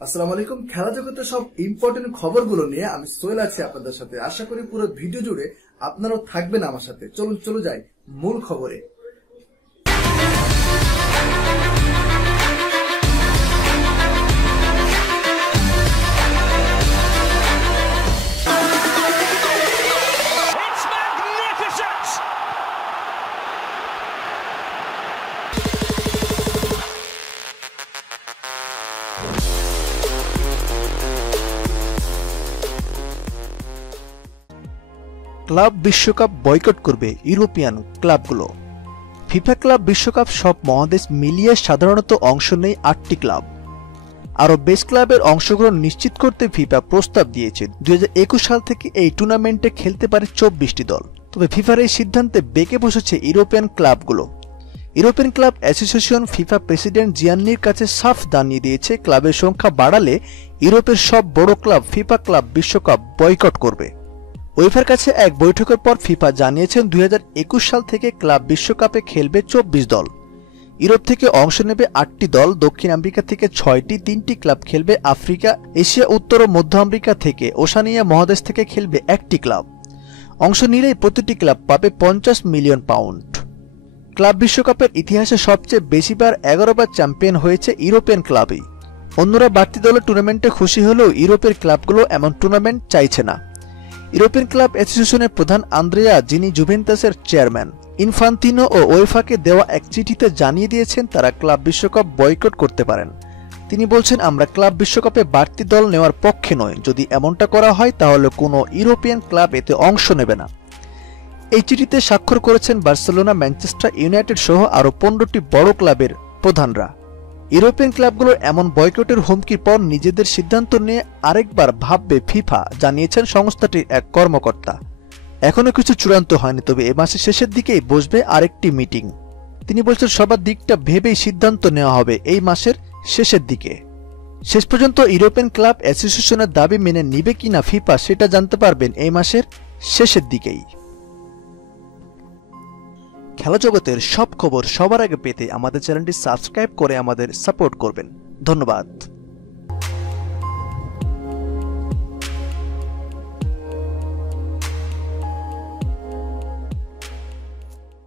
আসসালামু আলাইকুম। খেলা জগতের সব ইম্পর্টেন্ট খবরগুলো নিয়ে আমি সোহেল আছি আপনাদের সাথে। আশা করি পুরো ভিডিও জুড়ে আপনারাও থাকবেন আমার সাথে। চলুন চলে যাই মূল খবরে। ক্লাব বিশ্বকাপ বয়কট করবে ইউরোপিয়ান ক্লাবগুলো। ফিফা ক্লাব বিশ্বকাপ সব মহাদেশ মিলিয়ে সাধারণত অংশ নেয় ৮টি ক্লাব। আরও বেশ ক্লাবের অংশগ্রহণ নিশ্চিত করতে ফিফা প্রস্তাব দিয়েছে 2021 সাল থেকে এই টুর্নামেন্টে খেলতে পারে 24টি দল। তবে ফিফার এই সিদ্ধান্তে বেঁকে বসেছে ইউরোপিয়ান ক্লাবগুলো। European club association FIFA president জিয়ান্নির কাছে সাফ জানিয়ে দিয়েছে, ক্লাবের সংখ্যা বাড়ালে ইউরোপের সব বড় ক্লাব ফিফা ক্লাব বিশ্বকাপ বয়কট করবে। উয়েফার কাছে এক বৈঠকের পর ফিফা জানিয়েছেন 2021 সাল থেকে ক্লাব বিশ্বকাপে খেলবে 24 দল। ইউরোপ থেকে অংশ নেবে 8টি দল, দক্ষিণ আমেরিকা থেকে 6টি, 3টি ক্লাব খেলবে আফ্রিকা, এশিয়া, উত্তর ও মধ্য আমেরিকা থেকে, ওশানিয়া মহাদেশ থেকে খেলবে 1টি ক্লাব। অংশ নিলেই প্রতিটি ক্লাব পাবে 50 মিলিয়ন পাউন্ড। ক্লাব বিশ্বকাপের ইতিহাসে সবচেয়ে বেশিবার 11 বার চ্যাম্পিয়ন হয়েছে ইউরোপিয়ান ক্লাবই। অন্যরা বাড়তি দলের টুর্নামেন্টে খুশি হলেও ইউরোপের ক্লাবগুলো এমন টুর্নামেন্ট চাইছে না। ইউরোপিয়ান ক্লাব অ্যাসোসিয়েশনের প্রধান আন্দ্রেয়া, যিনি জুভেন্টাসের চেয়ারম্যান, ইনফান্তিনো ও ওয়েফাকে দেওয়া এক চিঠিতে জানিয়ে দিয়েছেন তারা ক্লাব বিশ্বকাপ বয়কট করতে পারেন। তিনি বলছেন, আমরা ক্লাব বিশ্বকাপে বাড়তি দল নেওয়ার পক্ষে নয়। যদি এমনটা করা হয় তাহলে কোনো ইউরোপিয়ান ক্লাব এতে অংশ নেবে না। এই চিঠিতে স্বাক্ষর করেছেন বার্সেলোনা, ম্যানচেস্টার ইউনাইটেড সহ আরও 15টি বড় ক্লাবের প্রধানরা। ইউরোপিয়ান ক্লাবগুলোর এমন বয়কটের হুমকির পর নিজেদের সিদ্ধান্ত নিয়ে আরেকবার ভাববে ফিফা, জানিয়েছেন সংস্থাটির এক কর্মকর্তা। এখনো কিছু চূড়ান্ত হয়নি, তবে এ মাসের শেষের দিকেই বসবে আরেকটি মিটিং। তিনি বলছেন, সবার দিকটা ভেবেই সিদ্ধান্ত নেওয়া হবে এই মাসের শেষের দিকে। শেষ পর্যন্ত ইউরোপিয়ান ক্লাব অ্যাসোসিয়েশনের দাবি মেনে নিবে কিনা ফিফা সেটা জানতে পারবেন এই মাসের শেষের দিকেই। খেলা জগতের সব খবর সবার আগে পেতে আমাদের চ্যানেলটি সাবস্ক্রাইব করে আমাদের সাপোর্ট করবেন। ধন্যবাদ।